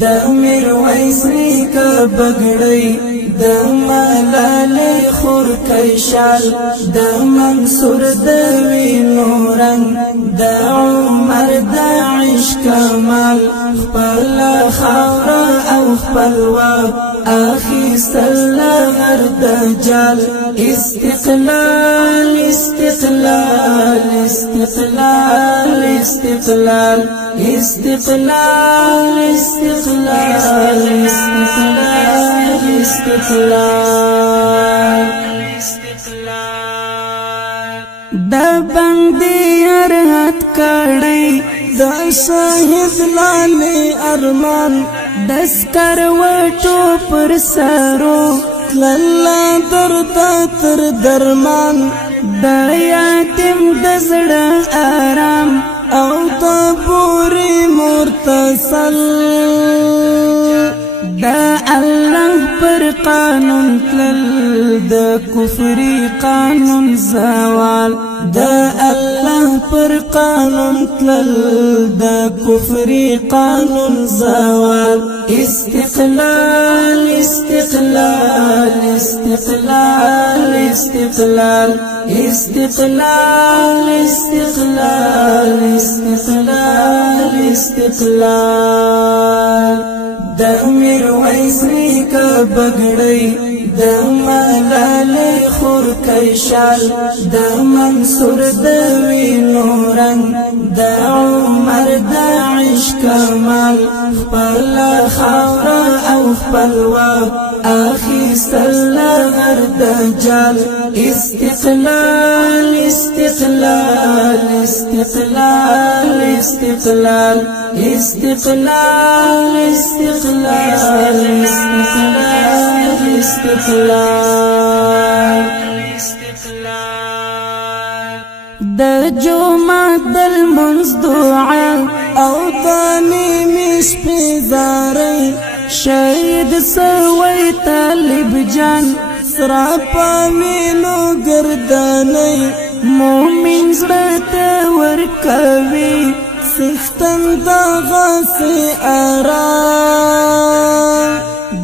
د میرویس نیکه بګړۍ د ملالۍ خور کیشال د منصور د وینو رنګ د عمر د عشق کمال خپل خاوره او خپل واک اخیستل هر دجال استقلال استقلال استقلال استقلال استقلال استقلال استقلال استقلال د بندي ارحت کړي د شهید لاله ارمان دسکر وټو پر سرو للا درد تر درمان د یتیم د زړه آرام او د پوری مرتسل دا الله پر قانون تلل د کفری قانون زوال دا الله پر قانون تلل د کفری قانون زوال استقلال استقلال استقلال استقلال استقلال استقلال استقلال استقلال د میرویس نیکه بګړۍ د ملالۍ خور کیشال د منصور د وینو رنګ د عمر د عشق کمال خپل خاوره او خپل واک اخیستل هر دجال استقلال استقلال استقلال استقلال استقلال استقلال استقلال د جمعه د المنز دعا او تاني مش پیزاري شهید سوي طالب جان سرا پامینو گردانی مومن زړه ورکوي سختن دا غاسي آرام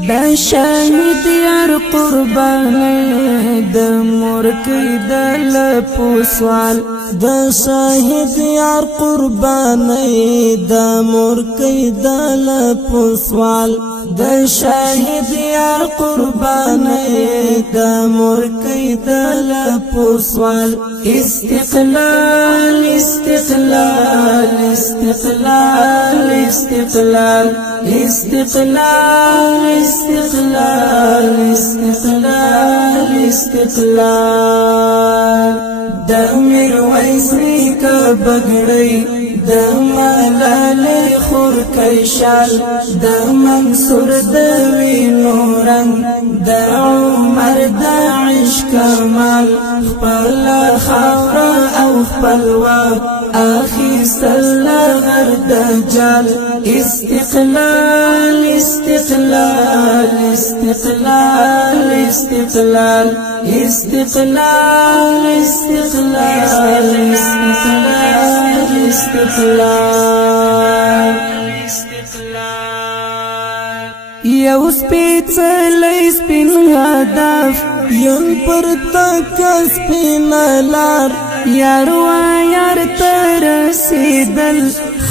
دا شهید یار قربانی د مور کی دل پوسوال دا شهید یار قربانی د مور کی دل پوسوال دا شهید یار قربانی د مور کی دل پوسوال استقلال استقلال استقلال استقلال استقلال استقلال استقلال استقلال د میرویس نیکه بګړۍ د ملالۍ خور کیشال د منصور د وینو رنګ د عمر د عشق کمال خپل خاوره او خپل واک اخیستل هر دجال استقلال استقلال استقلال استقلال استقلال استقلال استقلال یو سپیڅلی سپین هدف یم پر تک سپین لار یار و یار تر رسیدل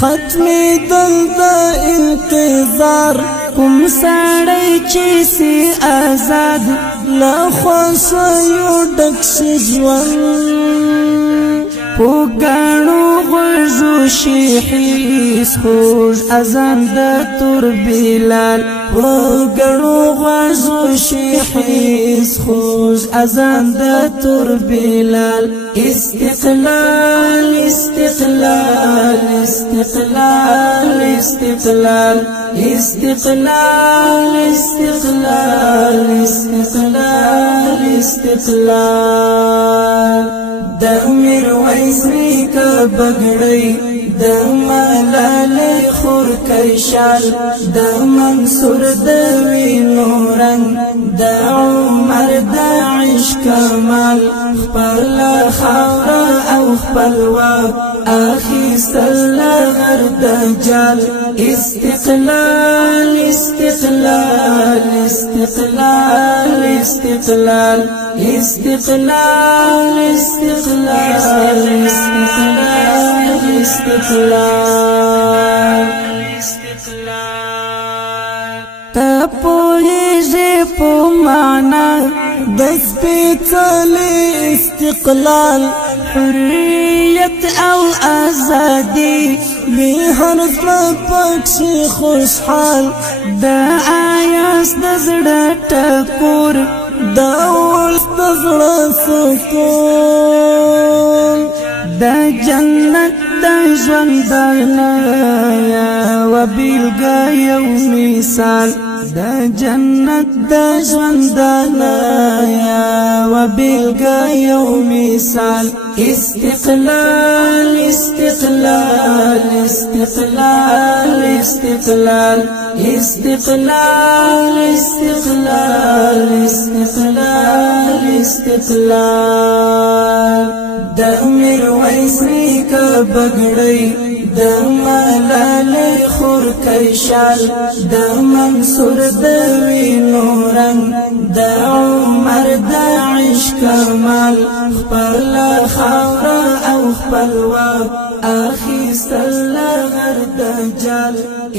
ختمی دل دا انتظار کوم سړی چې سي آزاد لا خوښیو ډک شي ژوند پوګانو غوږو شي حیث خوږ اذان د تور بلال پوګانو غوږو شي حیث خوږ اذان د تور بلال استقلال استقلال استقلال استقلال استقلال استقلال استقلال استقلال د میرویس نیکه بګړۍ د ملالۍ خور کیشال د منصور د وینو رنګ د عمر د عشق کمال خپل خاوره او خپل واک اخیستل هر دجال استقلال استقلال استقلال استقلال استقلال استقلال تپوهیږي په معنا د سپېڅلي استقلال حریت او ازادي به هر څه پکې خوشحال د آیاس د زړه ټکور د ولس د زړه سکون د جنت د ژوندانه و بیلګه یو مثال د جنت د ژوندانه و بیلګه یو مثال استقلال استقلال استقلال استقلال استقلال استقلال استقلال استقلال د میرویس نیکه بګړۍ د ملالۍ خورکۍ شال د منصور د وینو رنګ د عمر د عشق کمال خپل خاوره او خپلواک اخیستل غر دجال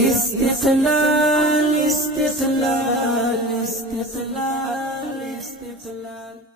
استقلال استقلال استقلال استقلال